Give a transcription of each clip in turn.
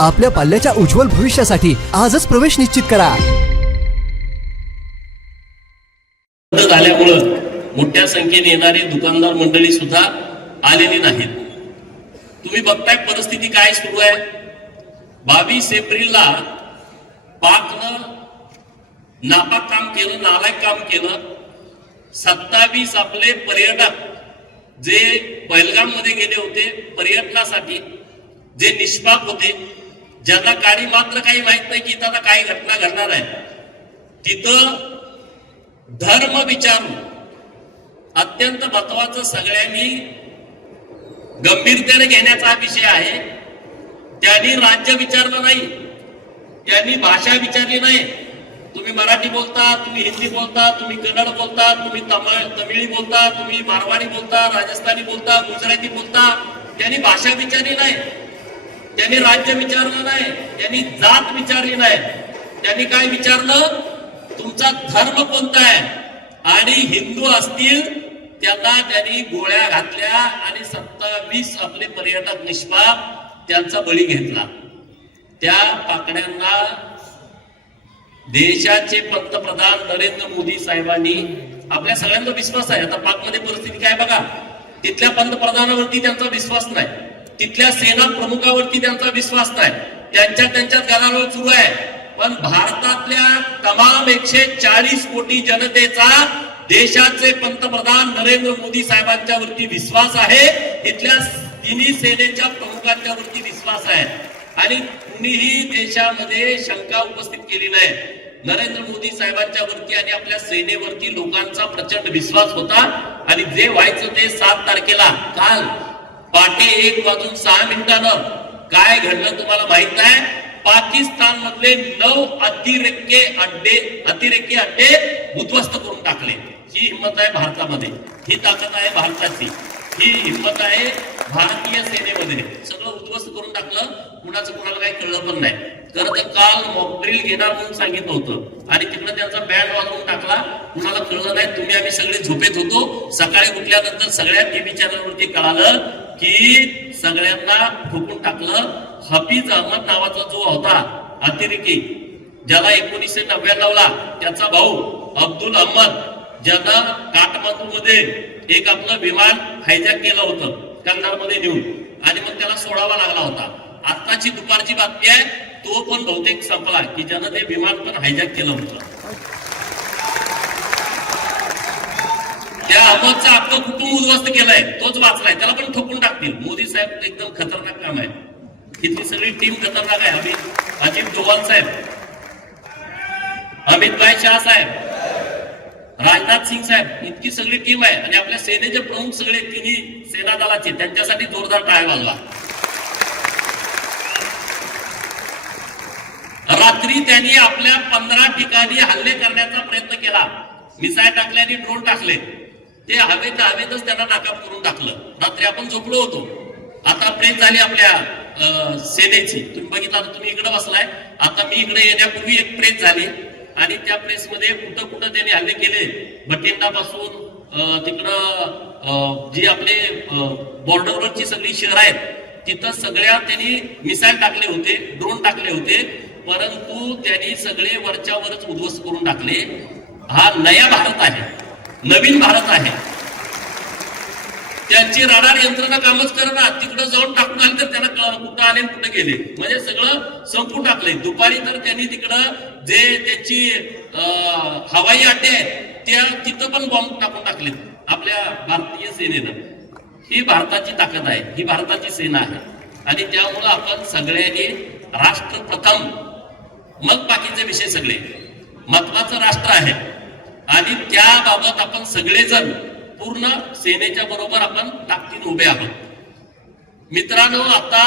आपल्या पाल्याच्या उज्ज्वल भविष्यासाठी आजच प्रवेश निश्चित करा. झाल्यामुळं मोठ्या संख्येने येणारी दुकानदार मंडळी सुद्धा आलेली नाहीत. तुम्ही बघताय परिस्थिती काय सुरू आहे? बावीस एप्रिलला पाकनं नापाक काम केलं नालायक काम केलं. सत्तावीस आपले पर्यटक जे पहलगाममध्ये गेले होते पर्यटनासाठी जे निष्पाप होते ज्यांना काळी मात्र काही माहीत नाही की इथं आता काय घटना घडणार आहे. तिथं धर्म विचारून अत्यंत महत्वाचं सगळ्यांनी गंभीरतेने घेण्याचा हा विषय आहे. त्यांनी राज्य विचारलं नाही. त्यांनी भाषा विचारली नाही. तुम्ही मराठी बोलता तुम्ही हिंदी बोलता तुम्ही कन्नड बोलता तुम्ही तमिळ तमिळी बोलता तुम्ही मारवाडी बोलता राजस्थानी बोलता गुजराती बोलता त्यांनी भाषा विचारली नाही. त्यांनी राज्य विचारलं नाही त्यांनी जात विचारली नाही. त्यांनी काय विचारलं? तुमचा धर्म कोणता आहे? आणि हिंदू असतील त्यांना त्यांनी गोळ्या घातल्या आणि सत्तावीस आपले पर्यटक निष्पाप त्यांचा बळी घेतला. त्या पाकड्यांना देशाचे पंतप्रधान नरेंद्र मोदी साहेबांनी आपल्या सगळ्यांचा विश्वास आहे. आता पाकमध्ये परिस्थिती काय बघा? तिथल्या पंतप्रधानावरती त्यांचा विश्वास नाही. तिथल्या सेना प्रमुखावरती त्यांचा विश्वास नाही. त्यांच्या त्यांच्यात गदारोळ सुरू आहे. पण भारतातल्या तमाम एकशे चाळीस कोटी जनतेचा देशाचे पंतप्रधान नरेंद्र मोदी साहेबांच्या वरती विश्वास आहे. इथल्या तिन्ही सेनेच्या प्रमुखांच्या वरती विश्वास आहे. आणि कुणीही देशामध्ये शंका उपस्थित केली नाही. नरेंद्र मोदी साहेबांच्या वरती आणि आपल्या सेनेवरती लोकांचा प्रचंड विश्वास होता. आणि जे व्हायचं ते सात तारखेला काल पाटे एक वाजून सहा मिनिटानं. काय घडलं तुम्हाला माहीत नाही. पाकिस्तान मधले नऊ अतिरेके अड्डे अतिरेकी अड्डे उद्ध्वस्त करून टाकले. ही हिंमत आहे भारतामध्ये. ही ताकद आहे भारताची. ही हिंमत आहे भारतीय सेनेमध्ये सगळं उद्ध्वस्त करून टाकलं. कुणाचं कुणाला काही कळलं पण नाही. खरं तर काल मॉकड्रिल घेणार म्हणून सांगितलं होतं. आणि तिकडे त्यांचा बँड वाजवून टाकला. कुणाला कळलं नाही. तुम्ही आम्ही सगळे झोपेत होतो. सकाळी उठल्यानंतर सगळ्या टीव्ही चॅनलवरती कळालं की सगळ्यांना ठोकून टाकलं. हफीज अहमद नावाचा जो होता अतिरेकी ज्याला एकोणीसशे नव्याण्णव ला त्याचा भाऊ अब्दुल अहमद ज्यानं काठमांडू मध्ये एक आपलं विमान हायजॅक केलं होतं. कंधारमध्ये नेऊन आणि मग त्याला सोडावा लागला होता. आताची दुपारची बातमी आहे तो पण बहुतेक संपला की ज्यानं ते विमान पण हायजॅक केलं होतं त्या अहमदचा आपलं कुटुंब उद्ध्वस्त केलंय तोच वाचलाय त्याला पण ठोकून टाकतील. मोदी साहेब एकदम खतरनाक काम आहे. तिथली सगळी टीम खतरनाक आहे. अमित अजित डोवाल साहेब. अमित भाई शाह साहेब. राजनाथ सिंग साहेब इतकी सगळी टीम आहे आणि आपल्या सेनेचे प्रमुख सगळे तिन्ही सेना दलाचे त्यांच्यासाठी जोरदार टाय वाजवा. रात्री त्यांनी आपल्या पंधरा ठिकाणी हल्ले करण्याचा प्रयत्न केला. मिसाईल टाकले आणि ड्रोन टाकले. ते हवेत हवेतच त्यांना नाकाब करून टाकलं. रात्री आपण झोपलो होतो. आता प्रेम झाली आपल्या सेनेची. तुम्ही बघितला आता तुम्ही इकडे बसलाय. आता मी इकडे येण्यापूर्वी एक प्रेम झाली. आणि त्या प्रेसमध्ये कुठं कुठं त्यांनी हल्ले केले. बठिंडा पासून तिकडं जी आपले बॉर्डरवरची सगळी शहर आहेत तिथं सगळ्या त्यांनी मिसाईल टाकले होते ड्रोन टाकले होते. परंतु त्यांनी सगळे वरच्या वरच उद्ध्वस्त करून टाकले. हा नया भारत आहे. नवीन भारत आहे. त्यांची राडार यंत्रणा कामच करणार. तिकडं जाऊन टाकून आले तर त्यांना कळलं कुठं आले आणि कुठं गेले. म्हणजे सगळं संपून टाकले दुपारी तर त्यांनी तिकडं जे त्याची अं, हवाई अड्डे आहेत त्या तिथं पण बॉम्ब टाकून टाकले आपल्या भारतीय सेनेनं. ही भारताची ताकद आहे. ही भारताची सेना आहे. आणि त्यामुळं आपण सगळ्यांनी राष्ट्र प्रथम. मग बाकीचे विषय सगळे. महत्वाचं राष्ट्र आहे. आणि त्याबाबत आपण सगळेजण पूर्ण सेनेच्या बरोबर आपण ताकदीन उभे आहोत. मित्रांनो आता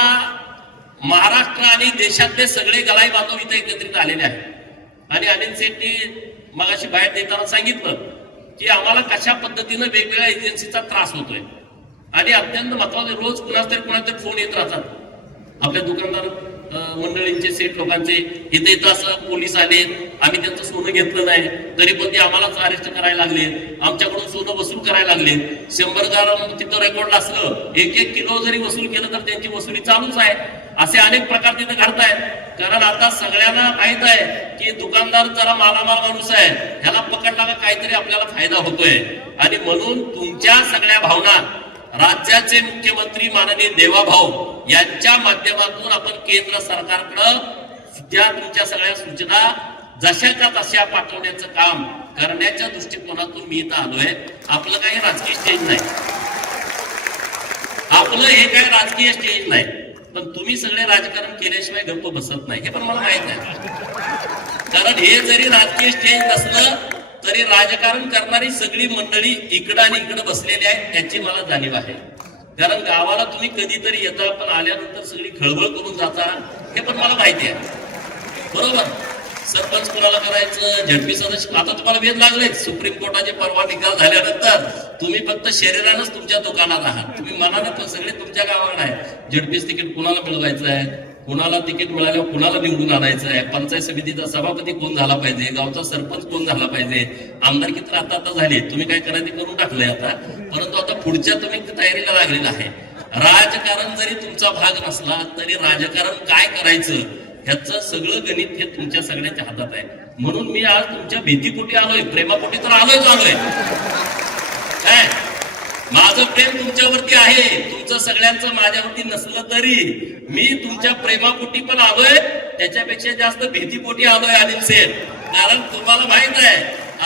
महाराष्ट्र आणि देशातले सगळे गलाई बांधव इथे एकत्रित आलेले आहेत. आणि अनिल शेट्टी मगाशी बाहेर देताना सांगितलं की आम्हाला कशा पद्धतीनं वेगवेगळ्या एजन्सीचा त्रास होतोय. आणि अत्यंत महत्त्वाचे रोज कुणाच तरी कुणाच तरी फोन येत राहतात. आपल्या दुकानदार मंडळींचे सेठ लोकांचे. इथे इथं असं पोलीस आले आम्ही त्यांचं सोनं घेतलं नाही. तरी पण ते आम्हालाच अरेस्ट करायला लागले आमच्याकडून सोनं वसूल करायला लागले शंभर ग्राम तिथं रेकॉर्ड असलं. एक एक किलो जरी वसूल केलं तर त्यांची वसुली चालूच आहे. असे अनेक प्रकार तिथे घडतायत. कारण आता सगळ्यांना माहीत आहे की दुकानदार जरा मालामाल माणूस आहे. ह्याला पकडला काहीतरी आपल्याला फायदा होतोय. आणि म्हणून तुमच्या सगळ्या भावना राज्याचे मुख्यमंत्री माननीय देवाभाऊ यांच्या माध्यमातून आपण केंद्र सरकारकडं त्या तुमच्या सगळ्या सूचना जशाच्या तशा पाठवण्याचं काम करण्याच्या दृष्टिकोनातून मी इथं आलोय. आपलं काही राजकीय स्टेज नाही. आपलं हे काही राजकीय स्टेज नाही. पण तुम्ही सगळे राजकारण केल्याशिवाय गप्प बसत नाही. हे पण मला माहीत आहे कारण हे जरी राजकीय स्टेज नसलं तरी राजकारण करणारी सगळी मंडळी इकडं आणि इकडं बसलेली आहे त्याची मला जाणीव आहे. कारण गावाला तुम्ही कधीतरी येता पण आल्यानंतर सगळी खळबळ करून जाता हे पण मला माहिती आहे. बरोबर? सरपंच कोणाला करायचं झडपी सदस्य आता तुम्हाला वेध लागले सुप्रीम कोर्टाचे परवा निकाल झाल्यानंतर तुम्ही फक्त शरीरानंच तुमच्या दुकानात आहात. तुम्ही मनानं पण सगळे तुमच्या गावाकडे आहे झडपीच तिकीट कुणाला मिळवायचं आहे? कुणाला तिकीट मिळाल्यावर कुणाला निवडून आणायचं आहे? पंचायत समितीचा सभापती कोण झाला पाहिजे? गावचा सरपंच कोण झाला पाहिजे? आमदारकी तर आता आता झाली? तुम्ही काय करा ते करून टाकलंय आता. परंतु आता पुढच्या तुम्ही तयारीला लागलेला आहे. राजकारण जरी तुमचा भाग नसला तरी राजकारण काय करायचं? ह्याचं सगळं गणित हे तुमच्या सगळ्यांच्या हातात आहे. म्हणून मी आज तुमच्या भीतीपोटी आलोय प्रेमापोटी तर आलोयच आलोय काय? माझं प्रेम तुमच्यावरती आहे. तुमचं सगळ्यांचं माझ्यावरती नसलं तरी मी तुमच्या प्रेमापोटी पण आलोय. त्याच्यापेक्षा जास्त भीतीपोटी आलोय अनिल सेन. कारण तुम्हाला माहीत आहे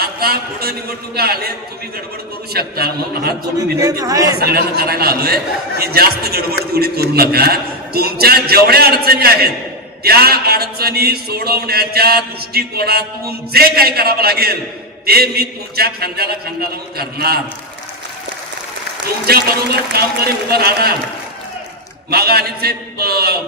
आता पुढे निवडणुका आले तुम्ही गडबड करू शकता. म्हणून हात जोडून विनंती तुम्हाला सगळ्यांना करायला आलोय की जास्त गडबड तेवढी करू नका. तुमच्या जेवढ्या अडचणी आहेत त्या अडचणी सोडवण्याच्या दृष्टिकोनातून जे काही करावं लागेल ते मी तुमच्या खांद्याला खांदा लावून करणार. तुमच्या बरोबर ठामपणे उभं राहणार. मागा आणि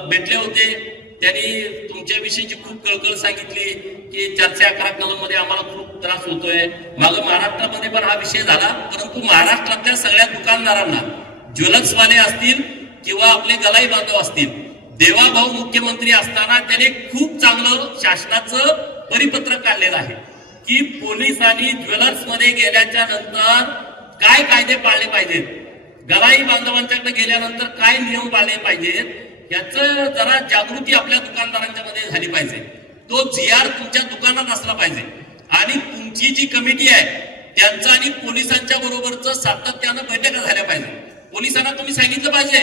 भेटले होते. त्यांनी तुमच्याविषयीची खूप कळकळ सांगितली की चारशे अकरा कलममध्ये आम्हाला खूप त्रास होतोय. माग महाराष्ट्रामध्ये पण हा विषय झाला परंतु महाराष्ट्रातल्या सगळ्या दुकानदारांना ज्वेलर्सवाले असतील किंवा आपले गलाई बांधव असतील देवाभाऊ मुख्यमंत्री असताना त्याने खूप चांगलं शासनाचं परिपत्रक काढलेलं आहे की पोलिसांनी ज्वेलर्समध्ये गेल्याच्यानंतर काय कायदे पाळले पाहिजेत? गलाई बांधवांच्याकडे गेल्यानंतर काय नियम पाळले पाहिजेत? याचं जरा जागृती आपल्या दुकानदारांच्या मध्ये झाली पाहिजे. तो जी आर तुमच्या दुकानात असला पाहिजे. आणि तुमची जी कमिटी आहे त्यांचं आणि पोलिसांच्या बरोबरच सातत्यानं बैठका झाल्या पाहिजे पोलिसांना तुम्ही सांगितलं पाहिजे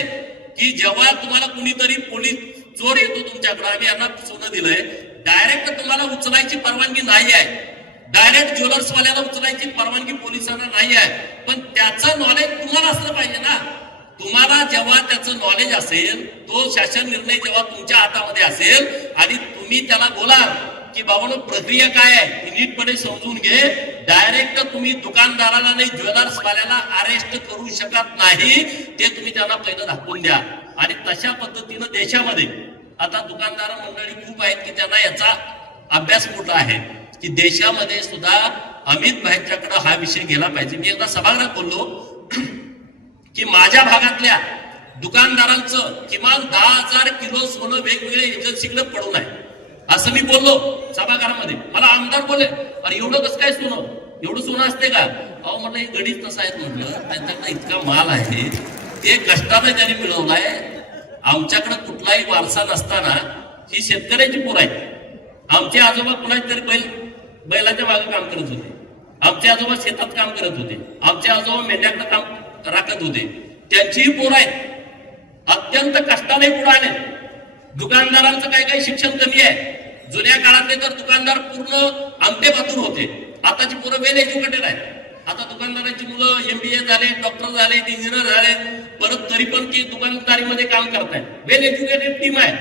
की जेव्हा तुम्हाला कुणीतरी पोलीस चोर येतो तुमच्याकडे आम्ही यांना सोनं दिलंय. डायरेक्ट तुम्हाला उचलायची परवानगी नाही आहे. डायरेक्ट ज्वेलर्स वाल्याला उचलायची परवानगी पोलिसांना नाही आहे. पण त्याचं नॉलेज तुम्हाला असलं पाहिजे ना. तुम्हाला जेव्हा त्याचं नॉलेज असेल तो शासन निर्णय जेव्हा तुमच्या हातामध्ये असेल आणि तुम्ही त्याला बोलाल की बाबा प्रक्रिया काय आहे? नीटपणे समजून घे. डायरेक्ट तुम्ही दुकानदाराला नाही ज्वेलर्स वाल्याला अरेस्ट करू शकत नाही. ते तुम्ही त्यांना पहिलं दाखवून द्या. आणि तशा पद्धतीनं देशामध्ये आता दुकानदार मंडळी खूप आहेत की त्यांना याचा अभ्यास मोठा आहे. की देशामध्ये सुद्धा अमित भाईंच्याकडे हा विषय गेला पाहिजे. मी एकदा सभागृहात बोललो की माझ्या भागातल्या दुकानदारांचं किमान दहा हजार किलो सोनं वेगवेगळ्या एजन्सीकडे पडून आहे. असं मी बोललो सभागृहामध्ये. मला आमदार बोले अरे एवढं कसं काय सोनं? एवढं सोनं असते का? अहो म्हटलं हे गणित तसं आहेत म्हटलं त्यांच्याकडे इतका माल आहे ते कष्टाने त्यांनी मिळवलाय आमच्याकडे कुठलाही वारसा नसताना ही शेतकऱ्याची पोर आहे आमचे आजोबा कुणाचे तरी बैल बैलाच्या मागे काम करत होते. आमचे आजोबा शेतात काम करत होते. आमचे आजोबा मेंढ्याकडे काम राखत होते. त्यांचीही पोर आहेत. अत्यंत कष्टाने पुढे आले. दुकानदारांचं काही काही शिक्षण कमी आहे. जुन्या काळातले तर दुकानदार पूर्ण आमटे बातूर होते. आताची पोरं वेल एज्युकेटेड आहेत. आता दुकानदारांची मुलं एमबीए झाले डॉक्टर झाले इंजिनियर झाले. परत तरी पण ती दुकानदारीमध्ये काम करतायत. वेल एज्युकेटेड टीम आहे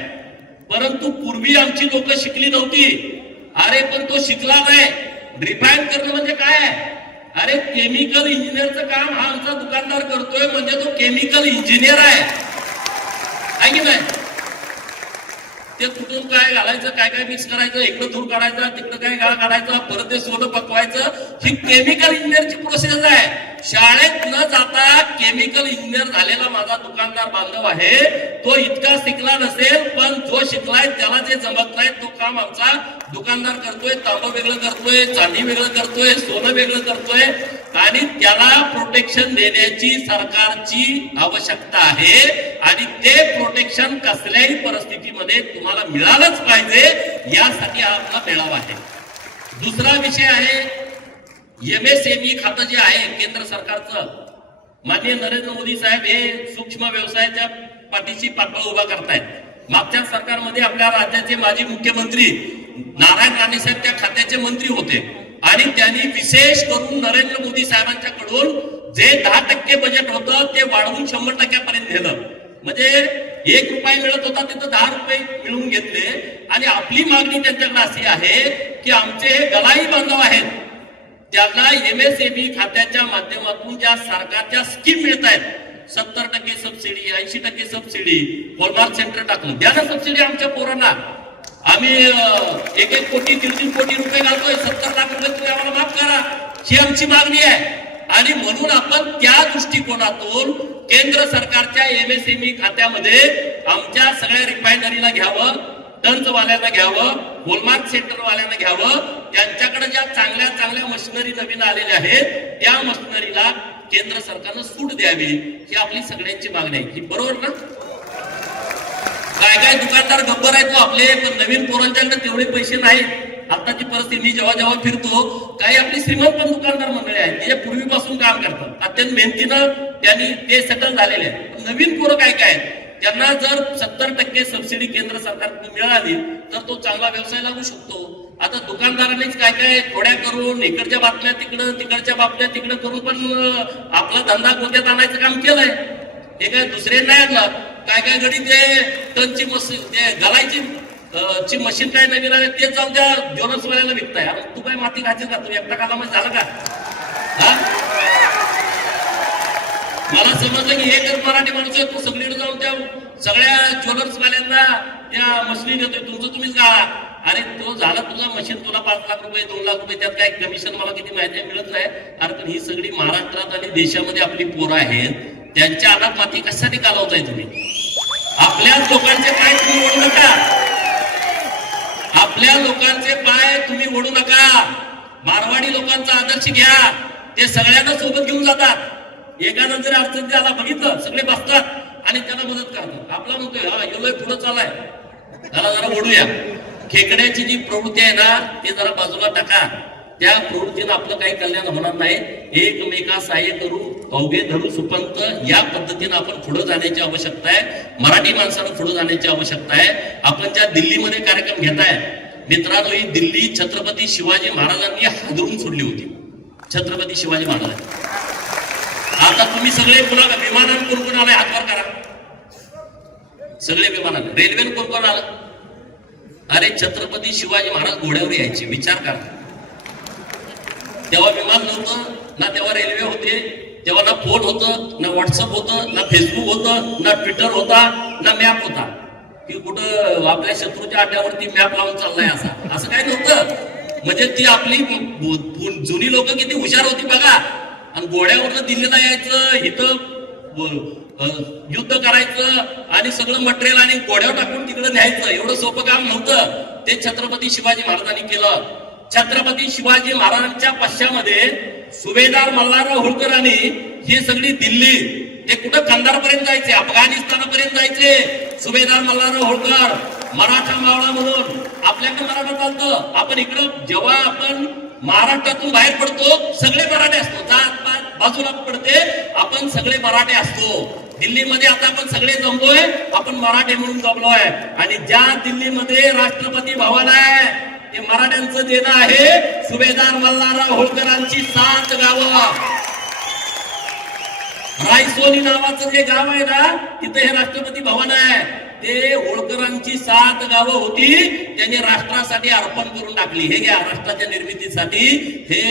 परंतु पूर्वी आमची लोक शिकली नव्हती. अरे पण तो शिकला नाही. रिफाईन करणं म्हणजे काय आहे? अरे केमिकल इंजिनिअरचं काम हा आमचा दुकानदार करतोय म्हणजे तो केमिकल इंजिनियर आहे. की नाही? ते कुठून काय घालायचं काय काय मिक्स करायचं इकडं धूर काढायचा तिकडं काय गाळ काढायचा परत ते सोनं पकवायचं ही केमिकल इंजिनियरची प्रोसेस आहे. शाळेत न जाता केमिकल इंजिनियर झालेला माझा दुकानदार बांधव आहे. तो इतका शिकला नसेल पण जो शिकलाय त्याला जे जमत नाही तो काम आमचा दुकानदार करतोय तांबं वेगळं करतोय चांदी वेगळं करतोय सोनं वेगळं करतोय. आणि त्याला प्रोटेक्शन देण्याची सरकारची आवश्यकता आहे. आणि ते प्रोटेक्शन कसल्याही परिस्थितीमध्ये तुम्हाला मिळालंच पाहिजे यासाठी हा आपला मेळावा आहे. दुसरा विषय आहे एमएसएमई खातं जे आहे केंद्र सरकारचं माननीय नरेंद्र मोदी साहेब हे सूक्ष्म व्यवसायाच्या पाठीशी पाठबळ उभा करतायत. मागच्या सरकारमध्ये आपल्या राज्याचे माजी मुख्यमंत्री नारायण राणे साहेब त्या खात्याचे मंत्री होते. आणि त्यांनी विशेष करून नरेंद्र मोदी साहेबांच्याकडून जे दहा टक्के बजेट होतं ते वाढवून शंभर टक्क्यापर्यंत नेलं. म्हणजे एक रुपये मिळत होता तिथं दहा रुपये मिळवून घेतले. आणि आपली मागणी त्यांच्याकडे अशी आहे की आमचे हे गलाई बांधव आहेत त्यांना एमएसएमई खात्याच्या माध्यमातून ज्या सरकारच्या स्कीम मिळत आहेत सत्तर टक्के सबसिडी ऐंशी टक्के सबसिडी होलमार्क सेंटर टाकून द्या ना सबसिडी आमच्या पोरांना. आम्ही एक एक कोटी दीड तीन कोटी रुपये घालतोय. सत्तर लाख रुपये तुम्ही आम्हाला माफ करा. ही आमची मागणी आहे. आणि म्हणून आपण त्या दृष्टिकोनातून केंद्र सरकारच्या एमएसएमई खात्यामध्ये आमच्या सगळ्या रिफायनरीला घ्यावं. वाल्यांना घ्यावं होलमार्क सेंटर वाल्यांना घ्यावं. त्यांच्याकडे ज्या चांगल्या चांगल्या मशिनरी नवीन आलेल्या आहेत त्या मशिनरीला केंद्र सरकारनं सूट द्यावी ही आपली सगळ्यांची मागणी आहे. ही बरोबर ना? काय काय दुकानदार गब्बर आहेत तो आपले पण नवीन पोरांच्याकडे तेवढे पैसे नाहीत. आताची परिस्थिती मी जेव्हा जेव्हा फिरतो काही आपली श्रीमंत पण दुकानदार मंडळी आहेत ते पूर्वीपासून काम करतात. अत्यंत मेहनतीनं त्यांनी ते सेटल झालेले आहेत. पण नवीन पोरं काय काय आहेत? त्यांना जर सत्तर टक्के सबसिडी केंद्र सरकारकडून मिळाली तर तो चांगला व्यवसाय लागू शकतो. आता दुकानदारांनीच काय काय थोड्या करून इकडच्या बातम्या तिकडं तिकडच्या बातम्या तिकडं करून पण आपला धंदा गोत्यात आणायचं काम केलंय. हे काय दुसरे नाही आणला काय काय घडी ते टनची मशीन ते घालायची ची मशीन काय नवीन आले ते जाऊन त्या ज्वेलर्सवाल्याला विकताय. तू काय माती घातली का तुम्ही एकटा कालामध्ये झालं का? हा? मला समजलं की एकच मराठी माणूस आहे तू सगळीकडे जाऊन त्या सगळ्या ज्वेलर्स वाल्यांना त्या मशीन देतोय. तुमचं तुम्हीच का अरे तो झाला तुझा मशीन तुला पाच लाख रुपये दोन लाख रुपये त्यात काय कमिशन मला किती माहिती मिळत नाही. अरे पण ही सगळी महाराष्ट्रात आणि देशामध्ये आपली पोरं आहेत. त्यांच्या अनाथ माती कशासाठी घालवताय तुम्ही? आपल्याच लोकांचे पाय तुम्ही ओढू नका. आपल्या लोकांचे पाय तुम्ही ओढू नका. मारवाडी लोकांचा आदर्श घ्या. ते सगळ्यांना सोबत घेऊन जातात. एखादा जरी अडचण त्याला बघितलं सगळे बसतात आणि त्याला मदत करतात. आपला म्हणतोय हा येलोय पुढे चालाय त्याला जरा ओढूया. खेकड्याची जी प्रवृत्ती आहे ना ते जरा बाजूला टाका. त्या प्रवृत्तीनं आपलं काही कल्याण होणार नाही. एकमेका सहाय्य करू अवघे धरू सुपंत या पद्धतीनं आपण पुढे जाण्याची आवश्यकता आहे. मराठी माणसानं पुढे जाण्याची आवश्यकता आहे. आपण ज्या दिल्लीमध्ये कार्यक्रम घेताय मित्रांनो ही दिल्ली छत्रपती शिवाजी महाराजांनी हादरून सोडली होती. छत्रपती शिवाजी महाराज आता तुम्ही सगळे पुन्हा विमानानं कोण कोण आलाय हातवार करा. सगळे विमानानं रेल्वेनं कोण कोण आलं? अरे छत्रपती शिवाजी महाराज घोड्यावर यायचे. विचार करा. तेव्हा विमान नव्हतं ना तेव्हा रेल्वे होते तेव्हा ना फोन होतं ना व्हॉट्सअप होतं ना फेसबुक होतं ना ट्विटर होता ना मॅप होता. की कुठं आपल्या शत्रूच्या अड्ड्यावरती मॅप लावून चाललाय असा. असं काय नव्हतं. म्हणजे ती आपली जुनी लोक किती हुशार होती बघा. आणि घोड्यावरनं दिल्लीला यायचं इथं युद्ध करायचं आणि सगळं मटेरियल आणि गोड्यावर टाकून तिकडे न्यायचं. एवढं सोपं काम नव्हतं. ते छत्रपती शिवाजी महाराजांनी केलं. छत्रपती शिवाजी महाराजांच्या पश्चामध्ये सुभेदार मल्हारराव होळकरांनी ही सगळी दिल्ली ते कुठं कंधारपर्यंत जायचे? अफगाणिस्तानापर्यंत जायचे? सुभेदार मल्हारराव होळकर मराठा मावळा म्हणून. आपल्याकडे मराठा चालतं. आपण इकडं जेव्हा आपण महाराष्ट्रातून बाहेर पडतो सगळे मराठे असतो जात बाजूला पडते आपण सगळे मराठे असतो. दिल्लीमध्ये आता आपण सगळे जमलोय आपण मराठे म्हणून जमलोय. आणि ज्या दिल्लीमध्ये राष्ट्रपती भवन आहे ते मराठ्यांचं देणं आहे सुभेदार मल्हारराव होळकरांची सात गावं. रायसोनी नावाचं जे गाव आहे ना तिथे हे राष्ट्रपती भवन आहे. ते होळकरांची सात गावं होती त्यांनी राष्ट्रासाठी अर्पण करून टाकली. हे घ्या राष्ट्राच्या निर्मितीसाठी हे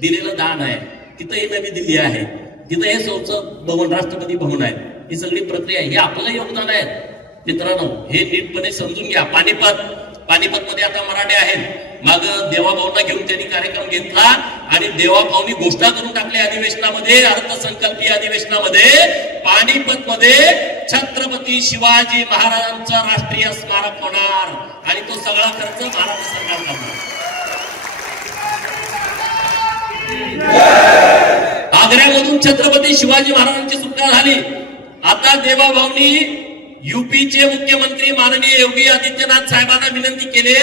दिलेलं दान आहे. तिथं हे नवी दिल्ली आहे. तिथं हे संसद भवन राष्ट्रपती भवन आहे ही सगळी प्रक्रिया आहे. हे आपलं योगदान आहे मित्रांनो हे नीटपणे समजून घ्या. पानिपत पानिपत मध्ये आता मराठे आहेत. मग देवाभाऊंना घेऊन त्यांनी कार्यक्रम घेतला आणि देवाभाऊनी घोषणा करून टाकली अधिवेशनामध्ये अर्थसंकल्पीय अधिवेशनामध्ये पानिपत मध्ये छत्रपती शिवाजी महाराजांचा राष्ट्रीय स्मारक होणार. आणि तो सगळा खर्च महाराष्ट्र सरकार करणार आग्र्यामधून छत्रपती शिवाजी महाराजांची सुटका झाली. आता देवाभाऊनी युपीचे मुख्यमंत्री माननीय योगी आदित्यनाथ साहेबांना विनंती केली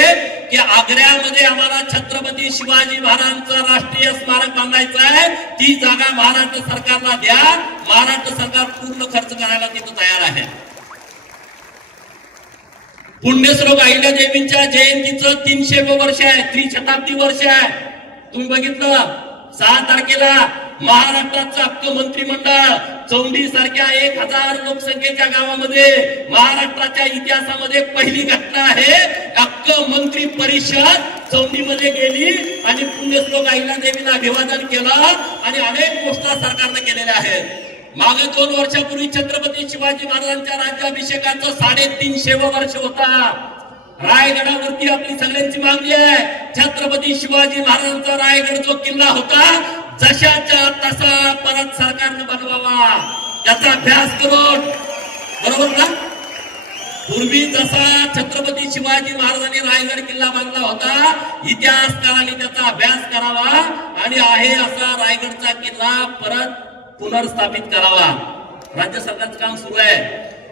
की आग्र्यामध्ये आम्हाला छत्रपती शिवाजी महाराजांचं राष्ट्रीय स्मारक बांधायचं आहे. ती जागा महाराष्ट्र सरकारला द्या. महाराष्ट्र सरकार पूर्ण खर्च करायला तिथं तयार आहे. पुण्यश्लोक अहिल्या देवींच्या जयंतीचं तीनशे वर्ष आहे. त्रिशताब्दी वर्ष आहे. तुम्ही बघितलं? सहा तारखेला महाराष्ट्राचं हक्क मंत्रिमंडळ चौंडी सारख्या एक हजार लोकसंख्येच्या गावामध्ये महाराष्ट्राच्या इतिहासामध्ये पहिली घटना आहे. हक्क मंत्री परिषद चौंडीमध्ये गेली आणि पुण्यश्लोक आईला देवीला अभिवादन केलं आणि अनेक घोषणा सरकारनं केलेल्या आहेत. मागे दोन वर्षापूर्वी छत्रपती शिवाजी महाराजांच्या राज्याभिषेकाचं साडेतीनशे वर्ष होता. रायगडावरती आपली सगळ्यांची मागणी आहे. छत्रपती शिवाजी महाराजांचा रायगड जो किल्ला होता जशाच्या तसा परत सरकारनं बनवावा. त्याचा अभ्यास करून बरोबर ना? पूर्वी जसा छत्रपती शिवाजी महाराजांनी रायगड किल्ला बांधला होता इतिहासकारांनी त्याचा अभ्यास करावा आणि आहे असा रायगडचा किल्ला परत पुनर्स्थापित करावा. राज्य सरकारचं काम सुरू आहे.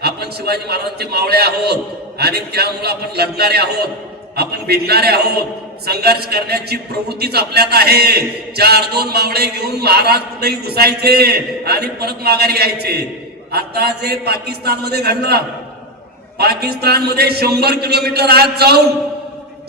आपण शिवाजी महाराजांचे मावळे आहोत. आणि त्यामुळे आपण लढणारे आहोत. आपण भिडणारे आहोत. संघर्ष करण्याची प्रवृत्तीच आपल्यात आहे. चार दोन मावळे घेऊन महाराज कुठेही घुसायचे आणि परत माघारी यायचे. आता जे पाकिस्तानमध्ये घडलं पाकिस्तानमध्ये शंभर किलोमीटर आत जाऊन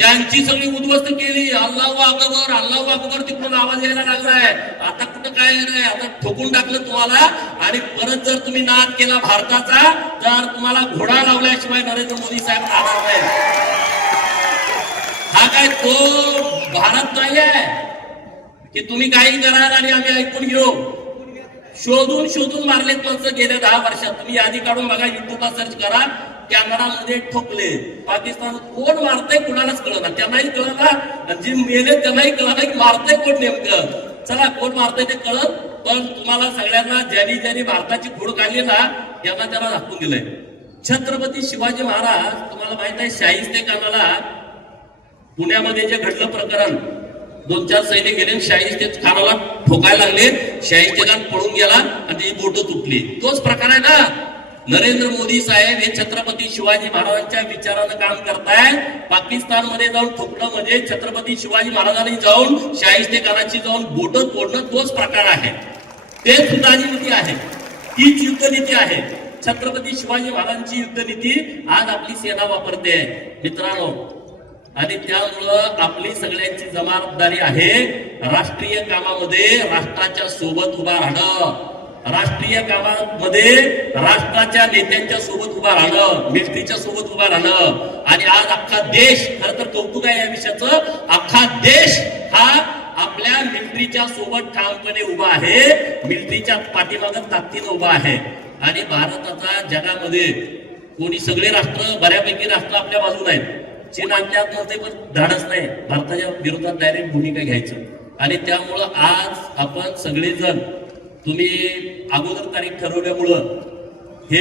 त्यांची सगळी उद्ध्वस्त केली. अल्लाह अकबर अल्लाह अकबर तिकडून आवाज यायला लागलाय. आता कुठं काय नाही आता ठोकून टाकलं तुम्हाला. आणि परत जर तुम्ही नाद केला भारताचा तर तुम्हाला घोडा लावल्याशिवाय नरेंद्र मोदी साहेब राहणार नाही हा काय तो भारत नाही आहे? की तुम्ही काही कराल आणि आम्ही ऐकून घेऊ? शोधून शोधून मारलेत माणसं. गेल्या दहा वर्षात. तुम्ही यादी काढून बघा युट्यूबला सर्च करा. कॅनडामध्ये ठोकले. पाकिस्तान कोण मारतय कुणालाच कळणार त्यांनाही कळणार जे मेले त्यांनाही कळणार की मारतय कोण नेमकं? चला कोण मारतय ते कळत पण तुम्हाला सगळ्यांना ज्यांनी ज्यांनी भारताची खोड काढली ना त्यांना त्यांना दाखवून दिलंय. छत्रपती शिवाजी महाराज तुम्हाला माहीत आहे शाहिस्ते खानाला पुण्यामध्ये जे घडलं प्रकरण दोन चार सैनिक गेले शाहिस्ते खानाला ठोकायला लागले. शाहिस्ते खान पळून गेला आणि त्याची बोट तुटली. तोच प्रकार आहे ना. नरेंद्र मोदी साहेब हे छत्रपती शिवाजी महाराजांच्या विचारानं काम करतायत. पाकिस्तानमध्ये जाऊन ठोकणं म्हणजे छत्रपती शिवाजी महाराजांनी जाऊन शाहिस्ते खानाची जाऊन बोट तोडणं तोच प्रकार आहे. ते सुद्धा नीती आहे. तीच युद्धनीती आहे. छत्रपती शिवाजी महाराजांची युद्धनीती आज आपली सेना वापरते. मित्रांनो आणि त्यामुळं आपली सगळ्यांची जबाबदारी आहे राष्ट्रीय कामामध्ये राष्ट्राच्या सोबत उभा राहणं. राष्ट्रीय गावांमध्ये राष्ट्राच्या नेत्यांच्या सोबत उभा राहणं मिलिटरीच्या सोबत उभा राहणं. आणि आज अख्खा देश खर तर कौतुक आहे या विषयाचं अख्खा देश हा आपल्या मिलिटरीच्या सोबत ठामपणे उभा आहे मिलिटरीच्या पाठीमागं ताकदीनं उभा आहे. आणि भारताचा जगामध्ये कोणी सगळे राष्ट्र बऱ्यापैकी राष्ट्र आपल्या बाजूला आहेत. चीन आपल्या आतमध्ये पण धाडस नाही. भारताच्या विरोधात डायरेक्ट भूमिका घ्यायचं. आणि त्यामुळं आज आपण सगळेजण तुम्ही अगोदर तारीख ठरवल्यामुळं हे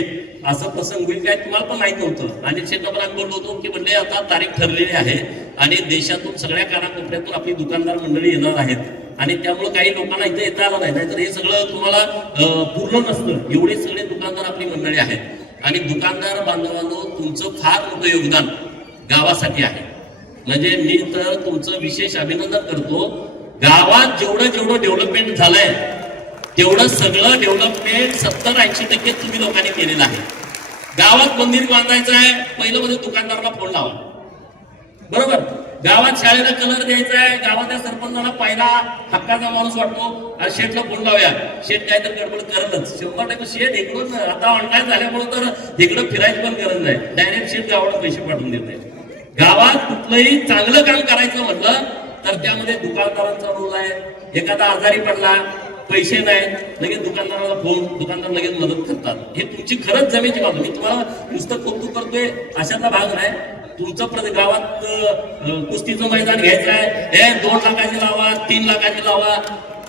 असं प्रसंग होईल काय तुम्हाला पण माहीत नव्हतं. आणि शेतकऱ्यांना बोललो होतो की म्हणजे आता तारीख ठरलेली आहे आणि देशातून सगळ्या कानाकोपऱ्यातून आपली दुकानदार मंडळी येणार आहेत. आणि त्यामुळे काही लोकांना इथे येता आलं नाही. नाहीतर हे सगळं तुम्हाला पूर्ण नसतं. एवढे सगळे दुकानदार आपली मंडळी आहेत. आणि दुकानदार बांधवांनो तुमचं फार मोठं योगदान गावासाठी आहे. म्हणजे मी तर तुमचं विशेष अभिनंदन करतो. गावात जेवढं जेवढं डेव्हलपमेंट झालंय तेवढं सगळं डेव्हलपमेंट सत्तर ऐंशी टक्के तुम्ही लोकांनी केलेलं आहे. गावात मंदिर बांधायचं आहे पहिलं म्हणजे दुकानदाराला फोन लावा. बरोबर? गावात शाळेला कलर द्यायचा आहे गावातल्या सरपंचाला पहिला हक्काचा माणूस वाटतो आणि शेठला फोन लावूया. शेठ काय तर गडबड करलच. शंभर टक्के शेठ इकडून आता ऑनलाईन झाल्यामुळे तर इकडं फिरायची पण गरज नाही. डायरेक्ट शेठ गावाला पैसे पाठवून देत नाही गावात कुठलंही चांगलं काम करायचं म्हटलं तर त्यामध्ये दुकानदारांचा रोल आहे. एखादा आजारी पडला पैसे नाही लगेच दुकानदाराला फोन दुकानदार लगेच मदत करतात. हे तुमची खरंच जमेची बाजू. मी तुम्हाला नुसतं कौतुक करतोय अशाचा भाग नाही. तुमचं प्रति गावात कुस्तीचं मैदान घ्यायचं आहे. हे दोन लाखाचे लावा तीन लाखाचे लावा.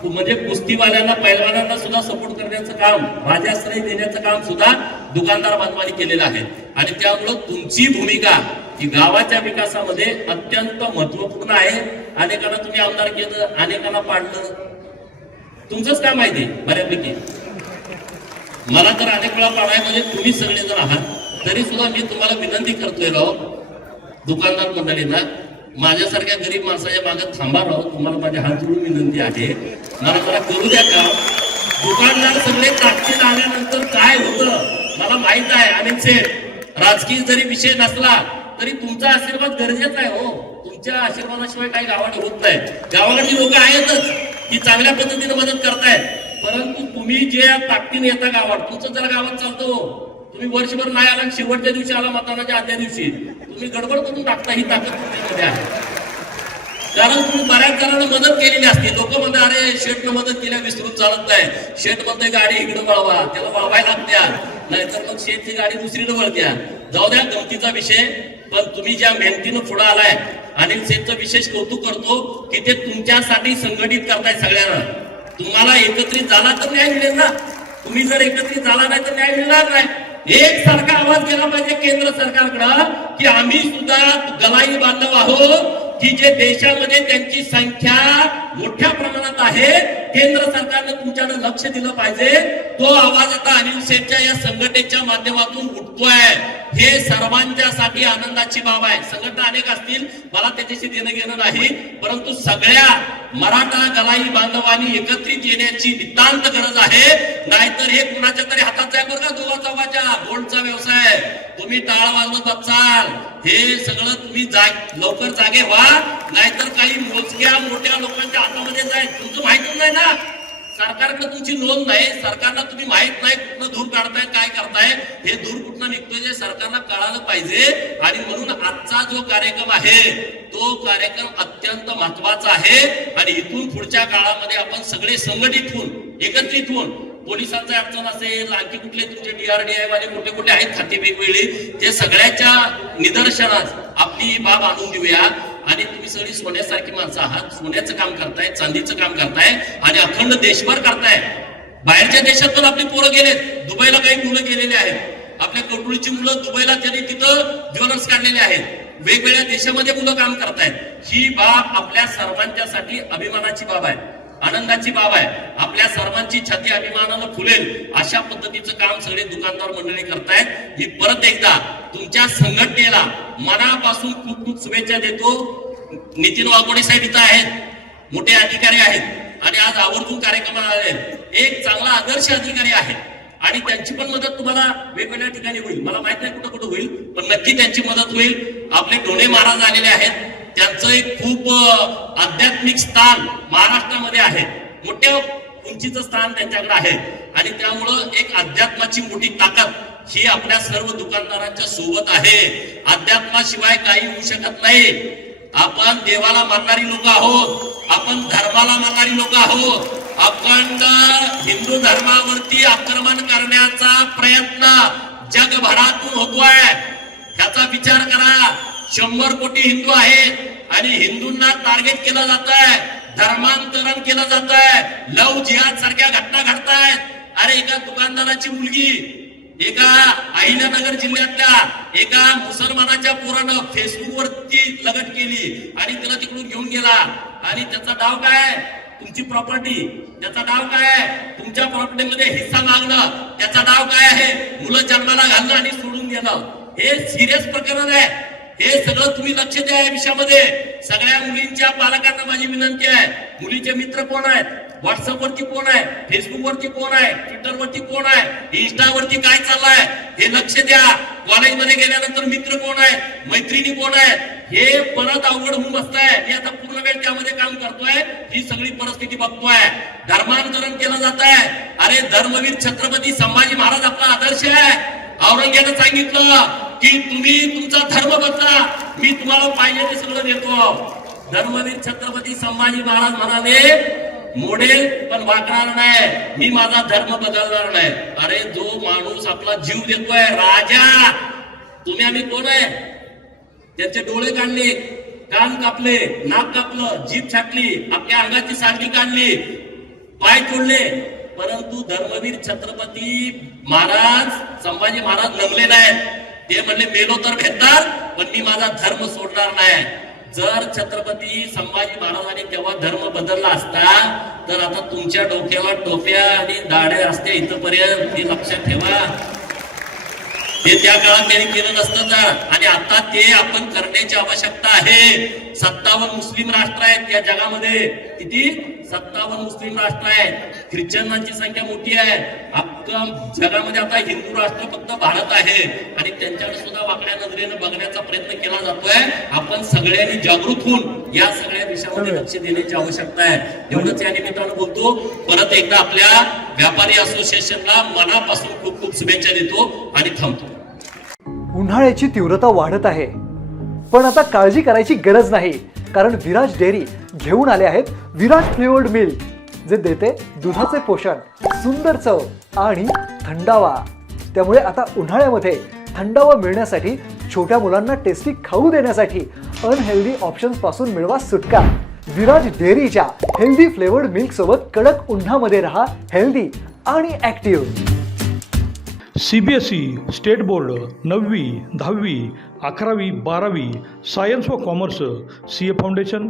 म्हणजे कुस्तीवाल्यांना पैलवानांना सुद्धा सपोर्ट करण्याचं काम माझ्याश्रय देण्याचं काम सुद्धा दुकानदार बांधवांनी केलेलं आहे. आणि त्यामुळं तुमची भूमिका ही गावाच्या विकासामध्ये अत्यंत महत्त्वपूर्ण आहे. अनेकांना तुम्ही आमदार केलं अनेकांना पाडलं. तुमचंच काय आहे बऱ्यापैकी. मला तर अनेक वेळा पाडायमध्ये म्हणजे तुम्ही सगळेजण आहात. तरी सुद्धा मी तुम्हाला विनंती करतोय राव दुकानदार मंडळींना माझ्यासारख्या गरीब माणसाच्या मागे थांबा राव. तुम्हाला माझ्या हात जोडून विनंती आहे. मला जरा करू द्या का? दुकानदार सगळे ताकदीत आल्यानंतर काय होतं? मला माहीत आहे आणि सेठ राजकीय जरी विषय नसला तरी तुमचा आशीर्वाद गरजेचा आहे हो. तुमच्या आशीर्वादाशिवाय काही गावाकडे होत नाही. गावाकडची लोक आहेतच. ती चांगल्या पद्धतीने मदत करतायत. परंतु तुम्ही जे ताकदीने येता गावात तुमचं जर गावात चालतो हो. तुम्ही वर्षभर नाही आला आणि शेवटच्या दिवशी आला मतदानाच्या आदल्या दिवशी. तुम्ही गडबड करून टाकता ही ताकद तुमच्यामध्ये आहे. कारण तुम्ही बऱ्याच जणांना मदत केलेली असते. लोक म्हणतात अरे शेटनं मदत केल्या विसरून चालत नाही. शेट म्हणतोय गाडी इकडे वळवा त्याला वळवायला लागत्या. नाहीतर मग शेटची गाडी दुसरीकडे वळत्या. जाऊ द्या गमतीचा विषय. पण तुम्ही ज्या मेहनतीनं पुढे आलाय अनिल सेठचं विशेष कौतुक करतो की ते तुमच्यासाठी संघटित करताय सगळ्यांना. तुम्हाला एकत्रित झाला तर न्याय मिळेल ना? तुम्ही जर एकत्रित झाला नाही तर न्याय मिळणार नाही. एक सारखा आवाज केला पाहिजे केंद्र सरकारकडं की आम्ही सुद्धा गलाई बांधव आहोत की जे देशामध्ये त्यांची संख्या मोठ्या प्रमाणात आहे. केंद्र सरकारने तुमच्याकडे लक्ष दिलं पाहिजे. तो आवाज आता अनिल शेठच्या या संघटनेच्या माध्यमातून उठतोय. हे सर्वांच्यासाठी आनंदाची बाब आहे. संघटना अनेक असतील मला त्याच्याशी देणं घेणं नाही. परंतु सगळ्या मराठा गलाई बांधवांनी एकत्रित येण्याची नितांत गरज आहे. नाहीतर हे कुणाच्या तरी हातात जाय बरं का? दोघा चौघाच्या. बोर्डचा व्यवसाय तुम्ही टाळ वाजवत असाल हे सगळं तुम्ही जाग लवकर जागे व्हा. नाहीतर काही मोजक्या मोठ्या लोकांच्या आतमध्ये जाय. तुमचं माहितच नाही ना. सरकारकडे तुमची नोंद नाही. सरकारला तुम्ही माहीत नाही कुठनं धूर काढताय काय करताय. हे धूर कुठनं निघतोय जे सरकारला कळालं पाहिजे. आणि म्हणून आजचा जो कार्यक्रम आहे तो कार्यक्रम अत्यंत महत्त्वाचा आहे. आणि इथून पुढच्या काळामध्ये आपण सगळे संघटित होऊन एकत्रित होऊन पोलिसांचा अडचण असेल आणखी कुठले तुमचे डीआरडीआय वाले कुठले कुठले आहेत खाते वेगवेगळे ते सगळ्याच्या निदर्शनास आपली ही बाब आणून देऊया. आणि तुम्ही सगळी सोन्यासारखी माणसं आहात. सोन्याचं काम करताय चांदीचं काम करताय आणि अखंड देशभर करताय. बाहेरच्या देशात पण आपली पोरं गेलेत. दुबईला काही मुलं गेलेली आहेत. आपल्या कटुळीची मुलं दुबईला त्यांनी तिथं ज्वेलर्स काढलेले आहेत. वेगवेगळ्या देशामध्ये मुलं काम करतायत. ही बाब आपल्या सर्वांच्यासाठी अभिमानाची बाब आहे. आनंदाची बाब आहे. आपल्या सर्वांची छाती अभिमानानं फुलेल. अशा पद्धतीचं काम सगळे दुकानदार मंडळी करतायत. मी परत एकदा तुमच्या संघटनेला मनापासून खूप खूप शुभेच्छा देतो. नितीन वाघोडे साहेब इथं आहेत. मोठे अधिकारी आहेत. आणि आज आवर्जून कार्यक्रमाला आले आहेत. एक चांगला आदर्श अधिकारी आहे. आणि त्यांची पण मदत तुम्हाला वेगवेगळ्या ठिकाणी होईल. मला माहीत नाही कुठं कुठं होईल पण नक्की त्यांची मदत होईल. आपले डोणे महाराज आलेले आहेत. त्यांचं एक खूप आध्यात्मिक स्थान महाराष्ट्रामध्ये आहे. मोठ्या उंचीचं स्थान त्यांच्याकडे आहे. आणि त्यामुळं एक अध्यात्माची मोठी ताकद ही आपल्या सर्व दुकानदारांच्या सोबत आहे. अध्यात्माशिवाय काही होऊ शकत नाही. आपण देवाला मानणारी लोक आहोत. आपण धर्माला मानणारी लोक आहोत. आपण हिंदू धर्मावरती आक्रमण करण्याचा प्रयत्न जगभरातून होतोय. ह्याचा विचार करा. शंभर कोटी हिंदू आहेत आणि हिंदूंना टार्गेट केलं जात आहे धर्मांतरण केलं जात आहे लव जिहाद सारख्या घटना घडतायत. अरे एका दुकानदाराची मुलगी एका अहिल्यानगर जिल्ह्यातल्या एका मुसलमानाच्या पोरानं फेसबुकवर ती लगट केली आणि त्याला तिकडून घेऊन गेला. आणि त्याचा डाव काय? तुमची प्रॉपर्टी त्याचा डाव काय? आहे तुमच्या प्रॉपर्टीमध्ये हिस्सा मागणं. त्याचा डाव काय आहे? मुलं जन्माला घालणं आणि सोडून गेलं हे सिरियस प्रकरण आहे. हे सगळं तुम्ही लक्ष द्या या विषयामध्ये. सगळ्या मुलींच्या पालकांना माझी विनंती आहे. मुलीचे मित्र कोण आहेत? व्हॉट्सअप वरती कोण आहे? फेसबुक वरती कोण आहे? ट्विटर वरती कोण आहे? इंस्टा वरती काय आहे हे लक्ष द्या. कॉलेजमध्ये गेल्यानंतर मित्र कोण आहेत? मैत्रिणी कोण आहेत? हे परत अवघड होऊन बसताय. मी आता पूर्ण वेळ त्यामध्ये काम करतोय. ही सगळी परिस्थिती बघतोय. धर्मांतरण केलं जात आहे अरे धर्मवीर छत्रपती संभाजी महाराज आपला आदर्श आहे. औरंगजेबाने सांगितलं की तुम्ही तुमचा धर्म बदला. मी तुम्हाला पाहिजे ते सगळं देतो. धर्मवीर छत्रपती संभाजी महाराज म्हणाले मोडेल पण वाकणार नाही. मी माझा धर्म बदलणार नाही. अरे जो माणूस आपला जीव देतोय राजा. तुम्ही आम्ही कोण आहे? त्यांचे डोळे काढले कान कापले नाक कापलं जीभ छाटली आपल्या अंगाची सांडी काढली पाय तोडले. परंतु धर्मवीर छत्रपती महाराज संभाजी महाराज नमले नाहीत. ते म्हणले मेलो तर भेटणार पण मी माझा धर्म सोडणार नाही. जर छत्रपती संभाजी महाराजांनी तेव्हा धर्म बदलला असता तर आता तुमच्या डोक्याला टोप्या आणि दाढ्या असत्या इथपर्यंत हे लक्षात ठेवा. हे त्या काळात त्यांनी केलं नसतं तर. आणि आता ते आपण करण्याची आवश्यकता आहे. सत्तावन्न मुस्लिम राष्ट्र आहेत या जगामध्ये. किती? सत्तावन्न मुस्लिम राष्ट्र आहेत. ख्रिश्चनांची संख्या मोठी आहे. अख्खा जगामध्ये आता हिंदू राष्ट्र फक्त भारत आहे आणि त्यांच्याकडे सुद्धा वाकड्या नजरेनं बघण्याचा प्रयत्न केला जातोय. आपण सगळ्यांनी जागृत होऊन या सगळ्या विषयामध्ये लक्ष देण्याची आवश्यकता आहे. एवढंच या निमित्तानं बोलतो. परत एकदा आपल्या व्यापारी असोसिएशनला मनापासून खूप खूप शुभेच्छा देतो आणि थांबतो. उन्हाळ्याची तीव्रता वाढत आहे. पण आता काळजी करायची गरज नाही कारण विराज डेअरी घेऊन आले आहेत विराज फ्लेवर्ड मिल्क जे देते दुधाचे पोषण सुंदर चव आणि थंडावा. त्यामुळे आता उन्हाळ्यामध्ये थंडावा मिळण्यासाठी छोट्या मुलांना टेस्टी खाऊ देण्यासाठी अनहेल्दी ऑप्शन्सपासून मिळवा सुटका. विराज डेअरीच्या हेल्दी फ्लेवर्ड मिल्क सोबत कडक उन्हामध्ये रहा हेल्दी आणि active C B S E state board नववी दहावी अकरावी बारावी सायन्स व commerce C A foundation